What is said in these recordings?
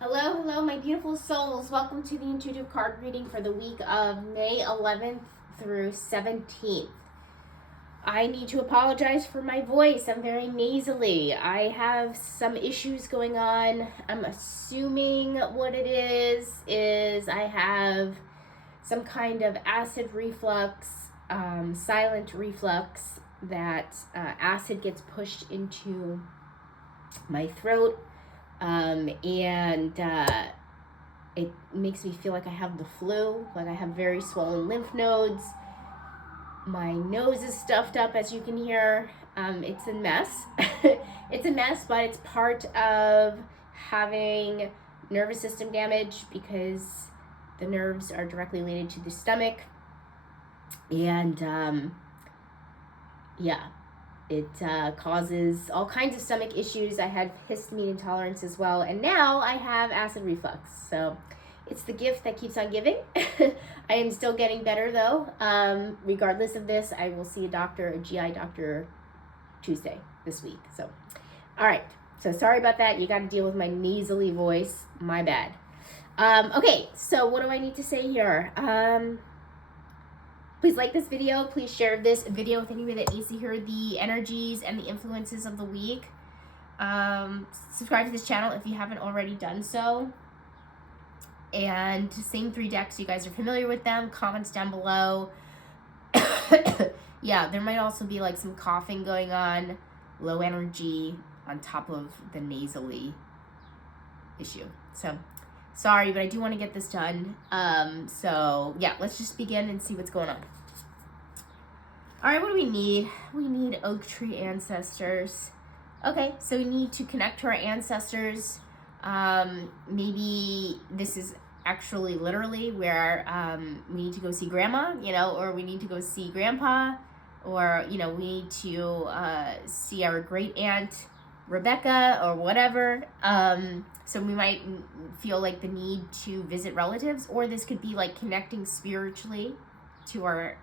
Hello, my beautiful souls. Welcome to the intuitive card reading for the week of May 11th through 17th. I need to apologize for my voice. I'm very nasally. I have some issues going on. I'm assuming what it is I have some kind of acid reflux, silent reflux, that acid gets pushed into my throat. It makes me feel like I have the flu, like I have very swollen lymph nodes. My nose is stuffed up, as you can hear. It's a mess. It's a mess, but it's part of having nervous system damage because the nerves are directly related to the stomach. And it causes all kinds of stomach issues. I had histamine intolerance as well, and now I have acid reflux. So it's the gift that keeps on giving. I am still getting better though. Regardless of this, I will see a GI doctor Tuesday this week. So, all right. So sorry about that. You got to deal with my nasally voice. My bad. Okay, so what do I need to say here? Please like this video. Please share this video with anybody that needs to hear the energies and the influences of the week. Subscribe to this channel if you haven't already done so. And same 3 decks, you guys are familiar with them. Comments down below. Yeah, there might also be like some coughing going on, low energy on top of the nasally issue. So sorry, but I do want to get this done. So yeah, let's just begin and see what's going on. All right, what do we need? We need oak tree ancestors. Okay, so we need to connect to our ancestors. Maybe this is actually literally where we need to go see grandma, or we need to go see grandpa, or, we need to see our great aunt Rebecca or whatever. So we might feel like the need to visit relatives, or this could be like connecting spiritually to our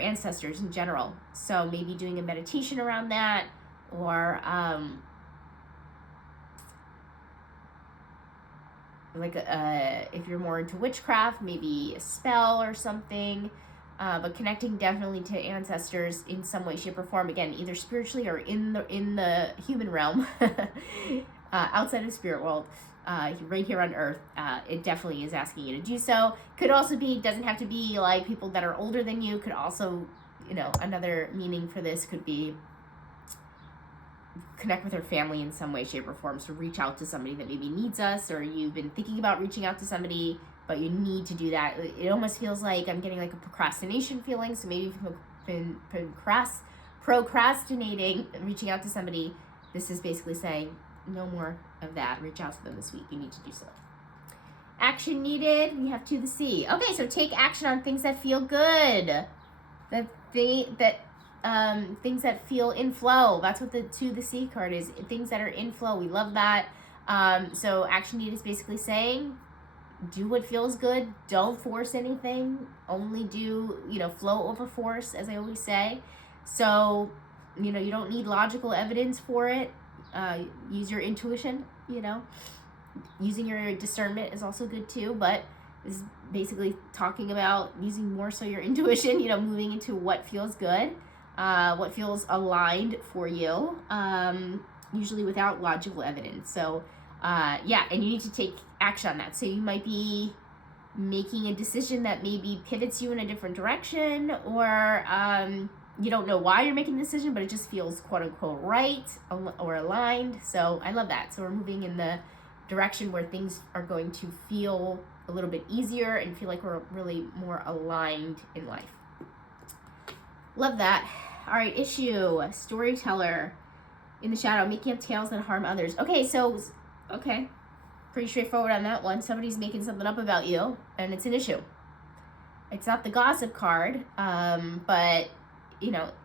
ancestors in general. So maybe doing a meditation around that, or if you're more into witchcraft, maybe a spell or something. But connecting definitely to ancestors in some way, shape, or form. Again, either spiritually or in the human realm, outside of spirit world, right here on Earth. It definitely is asking you to do so. Could also be, doesn't have to be like people that are older than you. Could also, another meaning for this could be connect with your family in some way, shape, or form. So reach out to somebody that maybe needs us, or you've been thinking about reaching out to somebody, but you need to do that. It almost feels like I'm getting like a procrastination feeling. So maybe if you've been procrastinating reaching out to somebody, this is basically saying no more of that. Reach out to them this week. You need to do so. Action needed. We have to the sea. Okay, so take action on things that feel good. Things that feel in flow. That's what the to the sea card is. Things that are in flow. We love that. So action needed is basically saying, do what feels good. Don't force anything. Only do, flow over force, as I always say. So, you don't need logical evidence for it. Use your intuition, Using your discernment is also good too, but this is basically talking about using more so your intuition, moving into what feels good, what feels aligned for you, usually without logical evidence. So, and you need to take action on that. So you might be making a decision that maybe pivots you in a different direction, or you don't know why you're making the decision, but it just feels quote unquote right or aligned. So I love that. So we're moving in the direction where things are going to feel a little bit easier and feel like we're really more aligned in life. Love that. All right, issue, storyteller in the shadow, making up tales that harm others. Okay, pretty straightforward on that one. Somebody's making something up about you, and it's an issue. It's not the gossip card, but,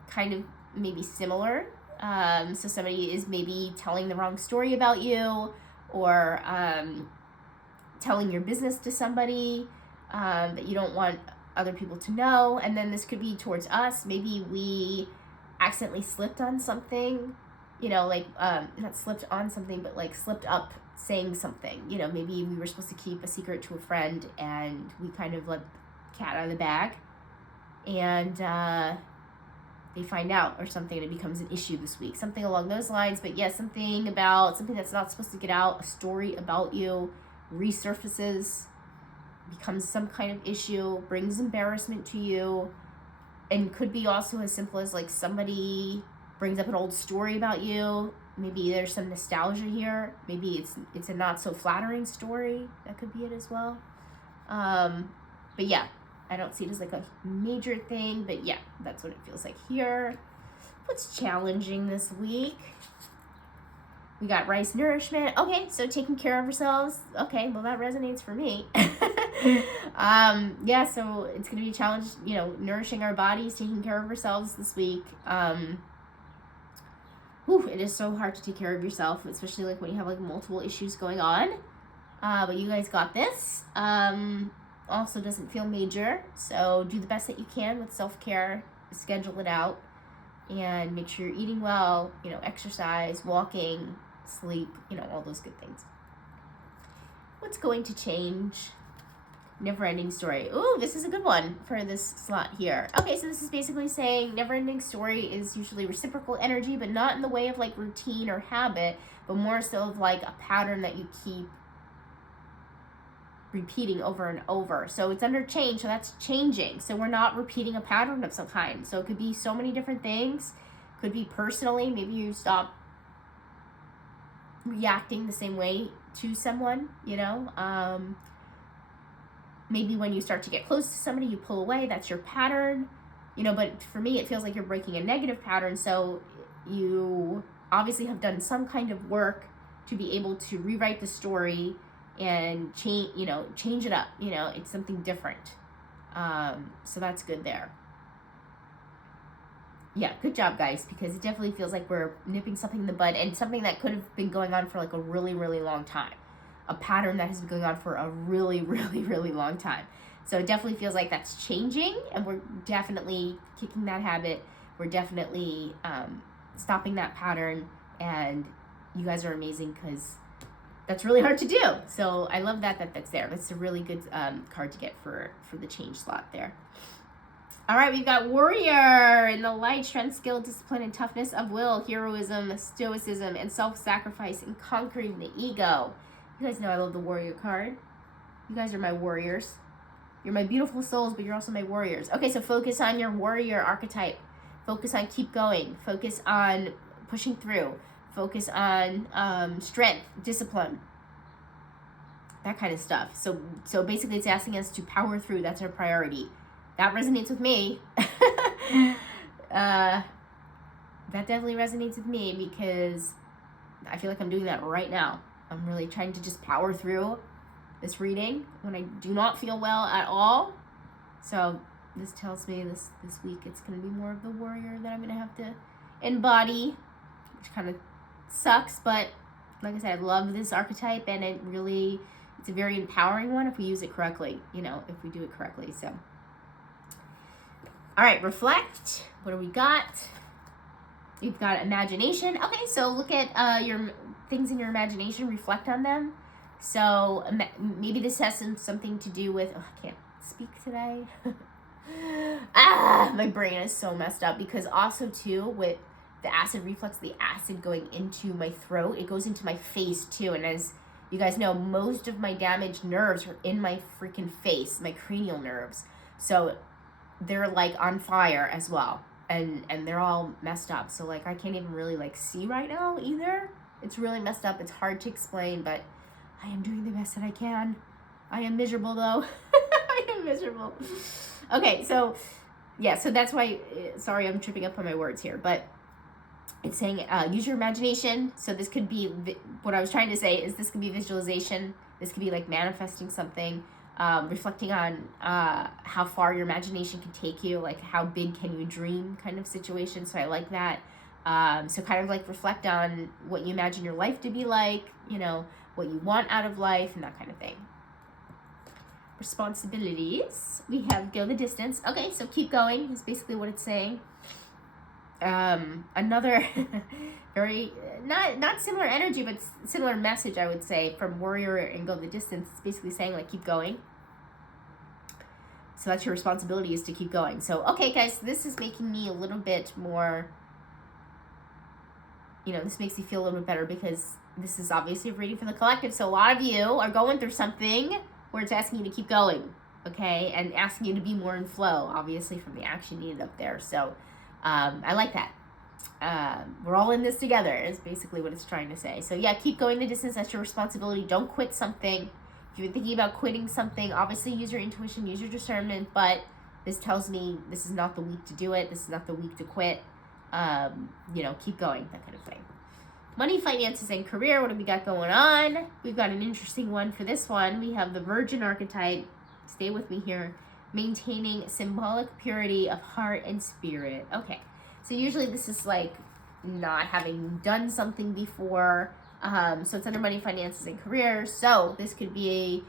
kind of maybe similar. So somebody is maybe telling the wrong story about you, or telling your business to somebody that you don't want other people to know. And then this could be towards us. Maybe we accidentally slipped on something, not slipped on something, but like slipped up saying something. You know, maybe we were supposed to keep a secret to a friend and we kind of let the cat out of the bag, and they find out or something, and it becomes an issue this week. Something along those lines. But yes, something that's not supposed to get out, a story about you resurfaces, becomes some kind of issue, brings embarrassment to you, and could be also as simple as like somebody brings up an old story about you. Maybe there's some nostalgia here. Maybe it's a not so flattering story. That could be it as well. But yeah, I don't see it as like a major thing, but yeah, that's what it feels like here. What's challenging this week? We got rice nourishment. Okay, so taking care of ourselves. Okay, well that resonates for me. Yeah, so it's gonna be a challenge, you know, nourishing our bodies, taking care of ourselves this week. It is so hard to take care of yourself, especially like when you have like multiple issues going on. But you guys got this. Also doesn't feel major, so do the best that you can with self-care. Schedule it out and make sure you're eating well, you know, exercise, walking, sleep, you know, all those good things. What's going to change? Never-ending story. Ooh, this is a good one for this slot here. Okay, so this is basically saying never-ending story is usually reciprocal energy, but not in the way of like routine or habit, but more so of like a pattern that you keep repeating over and over. So it's under change, so that's changing. So we're not repeating a pattern of some kind. So it could be so many different things. Could be personally, maybe you stop reacting the same way to someone, you know. Maybe when you start to get close to somebody, you pull away. That's your pattern, you know. But for me, it feels like you're breaking a negative pattern. So you obviously have done some kind of work to be able to rewrite the story and change it up. You know, it's something different. So that's good there. Yeah, good job, guys, because it definitely feels like we're nipping something in the bud, and something that could have been going on for like a really, really long time. A pattern that has been going on for a really, really, really long time. So it definitely feels like that's changing, and we're definitely kicking that habit. We're definitely stopping that pattern, and you guys are amazing because that's really hard to do. So I love that's there. That's a really good card to get for the change slot there. All right, we've got Warrior in the light: strength, skill, discipline, and toughness of will, heroism, stoicism, and self-sacrifice in conquering the ego. You guys know I love the Warrior card. You guys are my warriors. You're my beautiful souls, but you're also my warriors. Okay, so focus on your warrior archetype. Focus on keep going. Focus on pushing through. Focus on strength, discipline, that kind of stuff. So basically it's asking us to power through. That's our priority. That resonates with me. That definitely resonates with me because I feel like I'm doing that right now. I'm really trying to just power through this reading when I do not feel well at all. So this tells me this week it's going to be more of the warrior that I'm going to have to embody, which kind of sucks, but like I said, I love this archetype, and it's a very empowering one if we use it correctly, you know, if we do it correctly. So all right, reflect. What do we got? You've got imagination. Okay, so look at your things in your imagination, reflect on them. So maybe this has something to do with, I can't speak today. My brain is so messed up because also too with the acid reflux, the acid going into my throat, it goes into my face too. And as you guys know, most of my damaged nerves are in my freaking face, my cranial nerves. So they're like on fire as well. And they're all messed up. So like I can't even really like see right now either. It's really messed up. It's hard to explain, but I am doing the best that I can. I am miserable though. I am miserable. Okay, so yeah, so that's why, sorry, I'm tripping up on my words here, but it's saying use your imagination. So this could be, what I was trying to say is this could be visualization. This could be like manifesting something, reflecting on how far your imagination can take you, like how big can you dream kind of situation. So I like that. So kind of like reflect on what you imagine your life to be like, you know, what you want out of life and that kind of thing. Responsibilities. We have go the distance. Okay, so keep going is basically what it's saying. Another very not similar energy, but similar message, I would say, from Warrior and Go the Distance. It's basically saying, like, keep going. So that's your responsibility, is to keep going. So, okay, guys, this is making me a little bit more, this makes me feel a little bit better, because this is obviously a reading for the collective. So a lot of you are going through something where it's asking you to keep going, okay? And asking you to be more in flow, obviously, from the action needed up there. So I like that. We're all in this together, is basically what it's trying to say. So yeah, keep going the distance. That's your responsibility. Don't quit something. If you're thinking about quitting something, obviously use your intuition, use your discernment, but this tells me this is not the week to do it. This is not the week to quit. Keep going, that kind of thing. Money, finances, and career. What do we got going on? We've got an interesting one for this one. We have the Virgin archetype. Stay with me here. Maintaining symbolic purity of heart and spirit. Okay, so usually this is like not having done something before. So it's under money, finances, and career. So this could be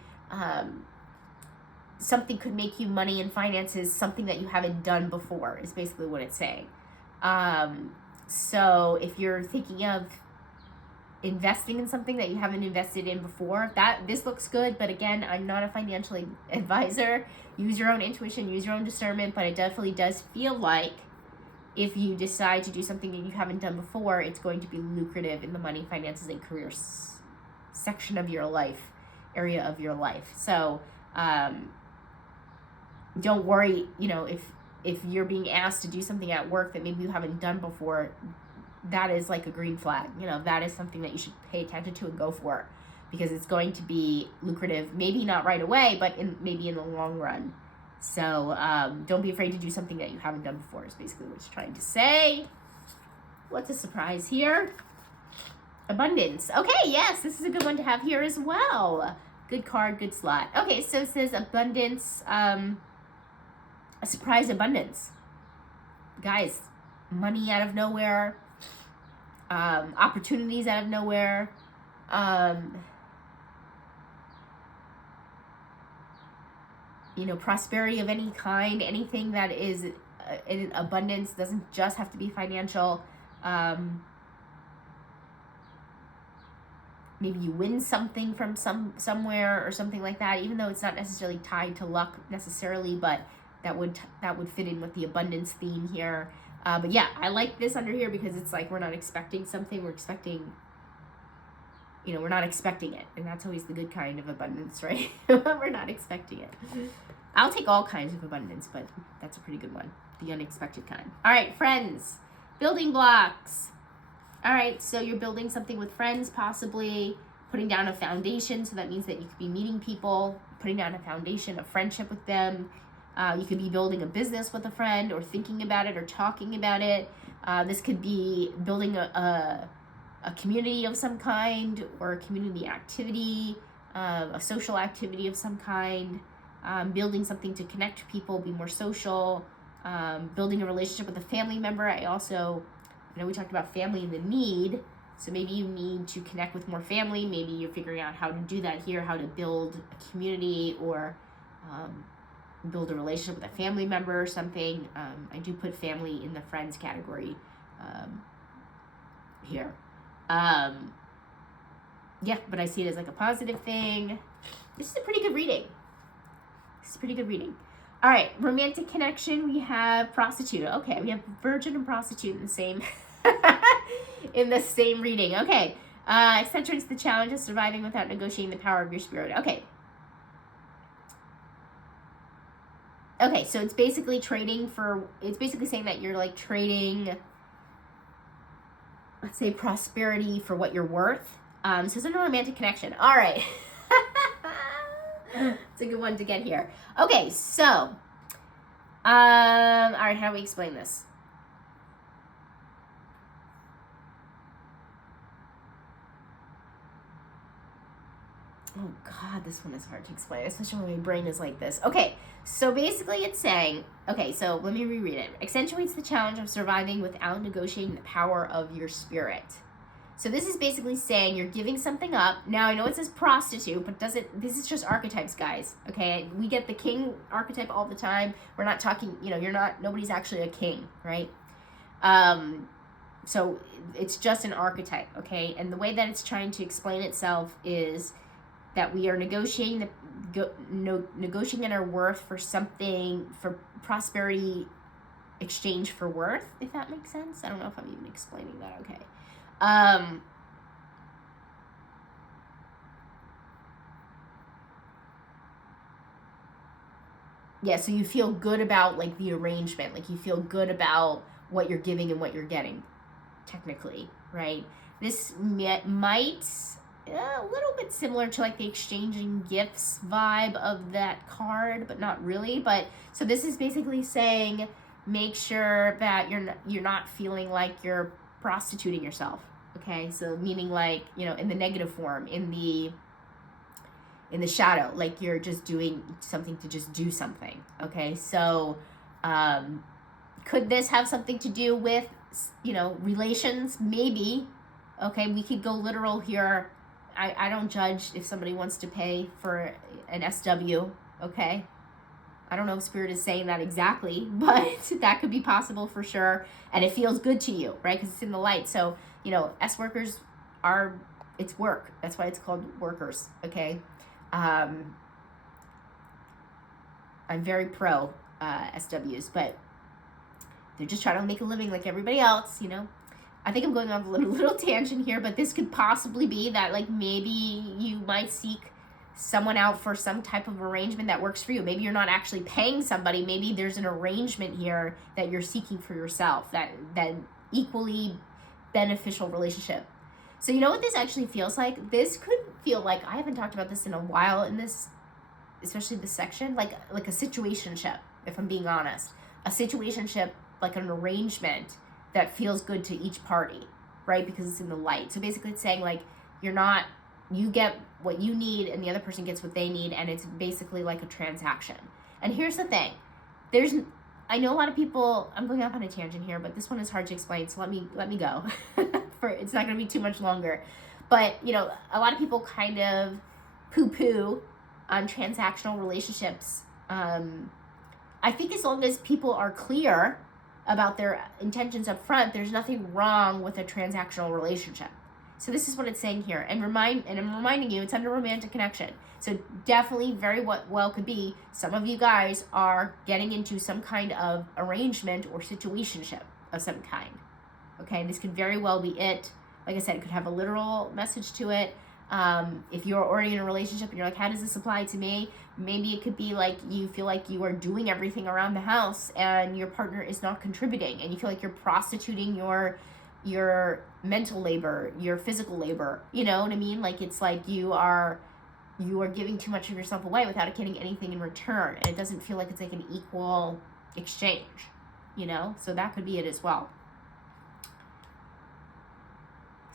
something could make you money and finances, something that you haven't done before, is basically what it's saying. So if you're thinking of investing in something that you haven't invested in before, this looks good, but again, I'm not a financial advisor. Use your own intuition, use your own discernment, but it definitely does feel like if you decide to do something that you haven't done before, it's going to be lucrative in the money, finances, and career section of your life, area of your life. So don't worry, if you're being asked to do something at work that maybe you haven't done before, that is like a green flag. That is something that you should pay attention to and go for, because it's going to be lucrative, maybe not right away, but maybe in the long run. So don't be afraid to do something that you haven't done before, is basically what it's trying to say. What's a surprise here? Abundance. Okay, yes, this is a good one to have here as well. Good card, good slot. Okay, so it says abundance, a surprise abundance. Guys, money out of nowhere, opportunities out of nowhere, prosperity of any kind, anything that is in abundance. Doesn't just have to be financial. Maybe you win something from somewhere or something like that, even though it's not necessarily tied to luck necessarily, but that would fit in with the abundance theme here. But yeah, I like this under here because it's like we're not expecting something, we're expecting, we're not expecting it. And that's always the good kind of abundance, right? We're not expecting it. I'll take all kinds of abundance, but that's a pretty good one. The unexpected kind. All right, friends. Building blocks. All right, so you're building something with friends, possibly putting down a foundation. So that means that you could be meeting people, putting down a foundation of friendship with them. You could be building a business with a friend, or thinking about it, or talking about it. This could be building a community of some kind, or a community activity, a social activity of some kind, building something to connect people, be more social, building a relationship with a family member. I know we talked about family and the need, so maybe you need to connect with more family. Maybe you're figuring out how to do that here, how to build a community, or build a relationship with a family member or something. I do put family in the friends category here. Yeah, but I see it as like a positive thing. This is a pretty good reading. All right, romantic connection. We have prostitute. Okay, we have virgin and prostitute in the same in the same reading. Okay, accentuates the challenge of surviving without negotiating the power of your spirit. Okay, so it's basically it's basically saying that you're like trading, let's say, prosperity for what you're worth. So it's a romantic connection. All right. It's a good one to get here. Okay, so, all right, how do we explain this? Oh God, this one is hard to explain, especially when my brain is like this. Okay, so basically it's saying, okay, so let me reread it. Accentuates the challenge of surviving without negotiating the power of your spirit. So this is basically saying you're giving something up. Now, I know it says prostitute, but this is just archetypes, guys, okay? We get the king archetype all the time. We're not talking, nobody's actually a king, right? So it's just an archetype, okay? And the way that it's trying to explain itself is that we are negotiating our worth for something, for prosperity, exchange for worth, if that makes sense. I don't know if I'm even explaining that okay. Yeah, so you feel good about like the arrangement, like you feel good about what you're giving and what you're getting, technically, right? This might a little bit similar to like the exchanging gifts vibe of that card, but not really. But so this is basically saying make sure that you're not feeling like you're prostituting yourself. Okay, so meaning like, you know, in the negative form, in the shadow, like you're just doing something to just do something. Okay, so could this have something to do with, you know, relations? Maybe. Okay, we could go literal here. I don't judge if somebody wants to pay for an SW, okay? I don't know if Spirit is saying that exactly, but that could be possible for sure. And it feels good to you, right? Because it's in the light. So, you know, S workers it's work. That's why it's called workers, okay? I'm very pro SWs, but they're just trying to make a living like everybody else, you know? I think I'm going off a little tangent here, but this could possibly be that, like, maybe you might seek someone out for some type of arrangement that works for you. Maybe you're not actually paying somebody. Maybe there's an arrangement here that you're seeking for yourself, that equally beneficial relationship. So you know what this actually feels like? This could feel like, I haven't talked about this in a while in this, especially this section, like a situationship, if I'm being honest. A situationship, like an arrangement that feels good to each party, right? Because it's in the light. So basically it's saying like, you get what you need and the other person gets what they need, and it's basically like a transaction. And here's the thing. I know a lot of people, I'm going off on a tangent here, but this one is hard to explain, so let me go. It's not going to be too much longer. But, you know, a lot of people kind of poo-poo on transactional relationships. I think as long as people are clear about their intentions up front, there's nothing wrong with a transactional relationship. So this is what it's saying here. And I'm reminding you, it's under romantic connection. So definitely very well could be some of you guys are getting into some kind of arrangement or situationship of some kind. Okay, this could very well be it. Like I said, it could have a literal message to it. If you're already in a relationship and you're like, how does this apply to me? Maybe it could be like you feel like you are doing everything around the house and your partner is not contributing, and you feel like you're prostituting your mental labor, your physical labor. You know what I mean? Like it's like you are giving too much of yourself away without getting anything in return, and it doesn't feel like it's like an equal exchange, you know? So that could be it as well.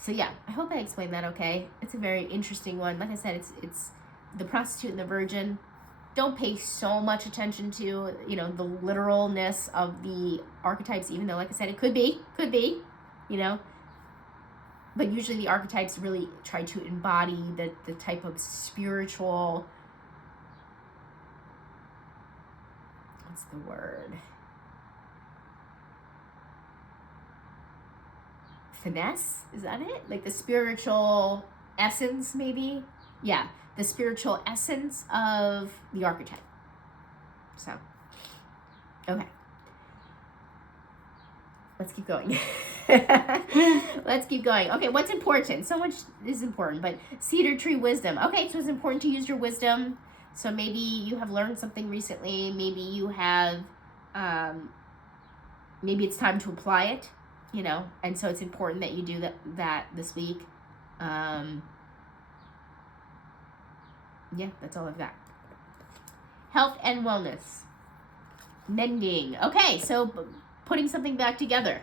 So yeah, I hope I explained that okay. It's a very interesting one. Like I said, it's the prostitute and the virgin. Don't pay so much attention to, you know, the literalness of the archetypes, even though, like I said, it could be, you know. But usually the archetypes really try to embody the type of spiritual, what's the word? Finesse? Is that it? Like the spiritual essence, maybe? Yeah, the spiritual essence of the archetype. So, okay. Let's keep going. Let's keep going. Okay, what's important? So much is important, but cedar tree wisdom. Okay, so it's important to use your wisdom. So maybe you have learned something recently. Maybe you have, maybe it's time to apply it, you know, and so it's important that you do that this week. Yeah, that's all I've got. Health and wellness. Mending. Okay, so putting something back together.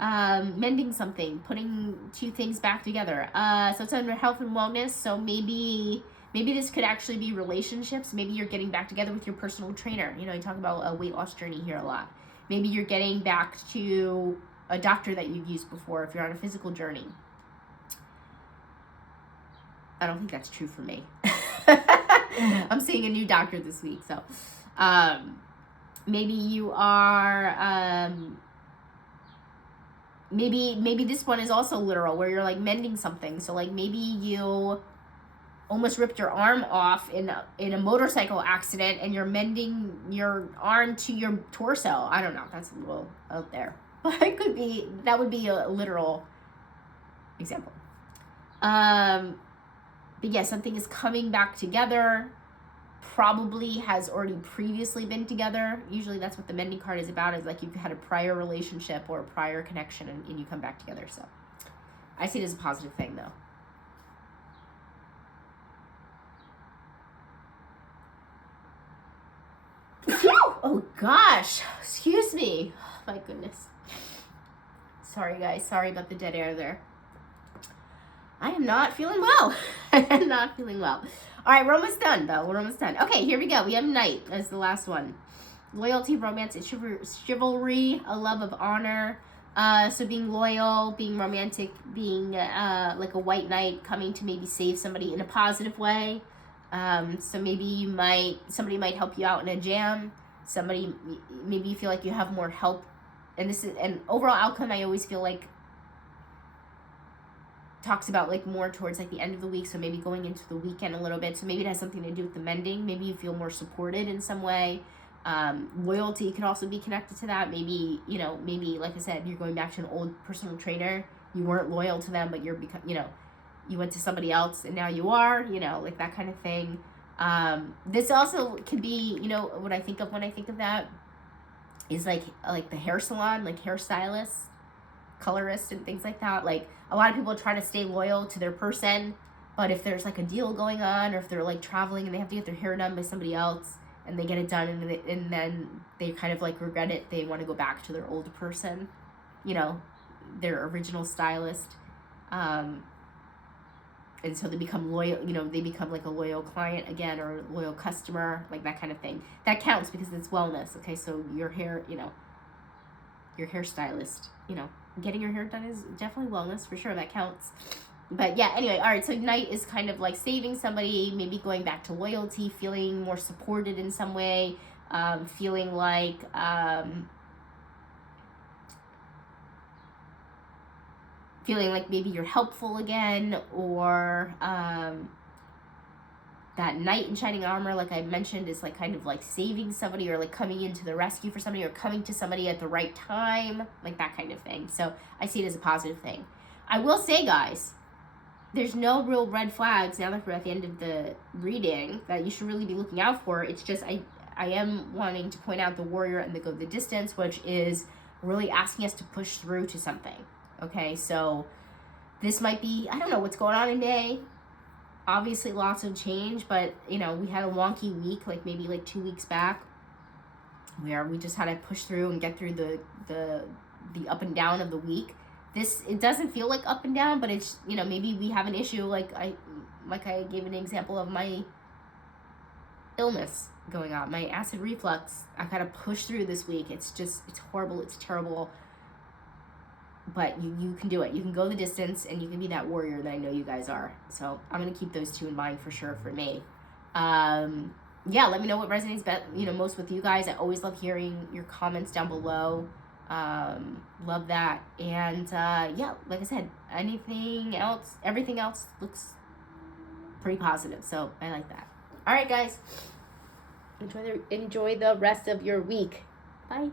Mending something, putting two things back together. So it's under health and wellness. So maybe this could actually be relationships. Maybe you're getting back together with your personal trainer. You know, you talk about a weight loss journey here a lot. Maybe you're getting back to a doctor that you've used before if you're on a physical journey. I don't think that's true for me. I'm seeing a new doctor this week. So maybe you are maybe this one is also literal, where you're like mending something. So like maybe you almost ripped your arm off in a motorcycle accident, and you're mending your arm to your torso. I don't know. That's a little out there, but that would be a literal example. But yeah, something is coming back together. Probably has already previously been together. Usually that's what the mending card is about, is like you've had a prior relationship or a prior connection, and you come back together. So I see it as a positive thing, though. Oh gosh, excuse me. Oh, my goodness. Sorry guys, sorry about the dead air there. I am not feeling well. I'm not feeling well. All right, we're almost done, though. We're almost done. Okay, here we go. We have Knight as the last one. Loyalty, romance, and chivalry, a love of honor. So being loyal, being romantic, being like a white knight, coming to maybe save somebody in a positive way. So maybe somebody might help you out in a jam. Maybe you feel like you have more help. And this is an overall outcome. I always feel like talks about like more towards like the end of the week, so maybe going into the weekend a little bit. So maybe it has something to do with the mending. Maybe you feel more supported in some way. Loyalty could also be connected to that. Maybe like I said, you're going back to an old personal trainer. You weren't loyal to them, but you went to somebody else and now you are, like that kind of thing. This also could be, what I think of when I think of that is like the hair salon, like hairstylists, colorists, and things like that. Like a lot of people try to stay loyal to their person, but if there's like a deal going on, or if they're like traveling and they have to get their hair done by somebody else and they get it done, and then they kind of like regret it, they want to go back to their old person, their original stylist, and so they become loyal, they become like a loyal client again, or a loyal customer, like that kind of thing. That counts because it's wellness. Okay, so your hair, your hairstylist, getting your hair done is definitely wellness for sure. That counts. But yeah, anyway, all right, so Knight is kind of like saving somebody, maybe going back to loyalty, feeling more supported in some way, feeling like maybe you're helpful again, or that knight in shining armor, like I mentioned, is like kind of like saving somebody, or like coming into the rescue for somebody, or coming to somebody at the right time, like that kind of thing. So I see it as a positive thing. I will say, guys, there's no real red flags now that we're at the end of the reading that you should really be looking out for. It's just I am wanting to point out the warrior and the go the distance, which is really asking us to push through to something. Okay, so this might be, I don't know what's going on in May. Obviously lots of change, but we had a wonky week, like maybe like 2 weeks back, where we just had to push through and get through the up and down of the week. It doesn't feel like up and down, but it's, maybe we have an issue, like I gave an example of my illness going on, my acid reflux. I gotta push through this week. It's horrible, it's terrible. But you can do it. You can go the distance, and you can be that warrior that I know you guys are. So I'm going to keep those two in mind for sure for me. Yeah, let me know what resonates most with you guys. I always love hearing your comments down below. Love that. And yeah, like I said, everything else looks pretty positive. So I like that. All right, guys. Enjoy the rest of your week. Bye.